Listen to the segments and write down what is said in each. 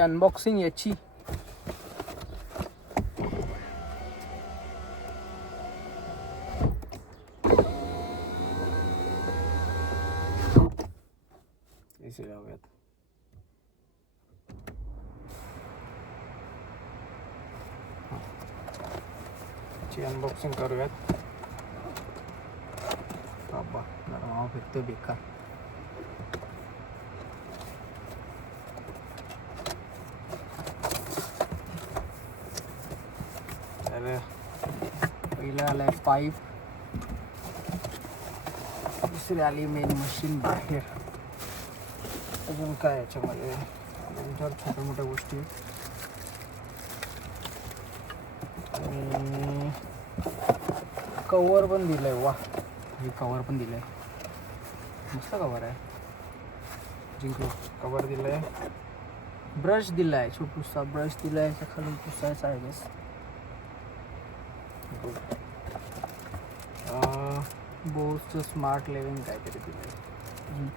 Unboxing याची. AC लावूयात. ची unboxing करूयात. बाबा नाव फेकतो बेकार. तर पहिला आलाय पाईप, दुसरी आली मेन मशीन बाहेर. अजून काय याच्यामध्ये नंतर छोट्या मोठ्या गोष्टी. आणि कवर पण दिलंय. वा, हे कवर पण दिलंय, मस्त कवर आहे. जिंकलो. कवर दिलंय, ब्रश दिलाय, छोटूसा ब्रश दिलाय, याच्या खालून पुसायचा आहे बस. बोसचं स्मार्ट लिव्हिंग काहीतरी दिलंय.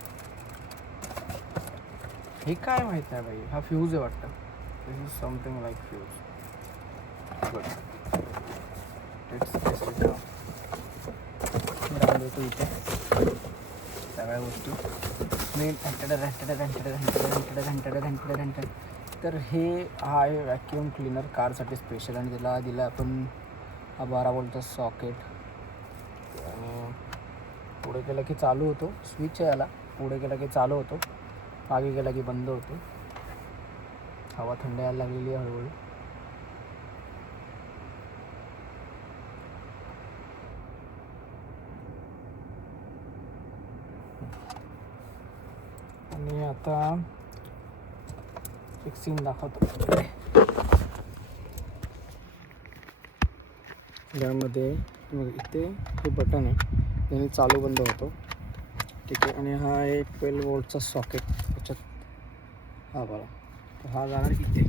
हे काय माहित नाही भाई. हा फ्यूज आहे वाटतं. This is something like fuse. Good. राहून देतो इथे सगळ्या गोष्टी. मेन तर हे हा आहे व्हॅक्यूम क्लीनर कारसाठी स्पेशल. आणि त्याला दिला आपण हा 12 वोल्टचा सॉकेट. आणि पुढे गेला की चालू होतो. स्विच आहे याला. पुढे गेला की चालू होतो, मागे गेला की बंद होतो. हवा थंड यायला लागलेली आहे हळूहळू. आणि आता फिक्सिंग दाखवतो. यामध्ये इथे हे बटन आहे, त्याने चालू बंद होतो. ठीक आहे. आणि हा एक 12 वोल्टचा सॉकेट. त्याच्यात हा बघा, हा जाणार इथे.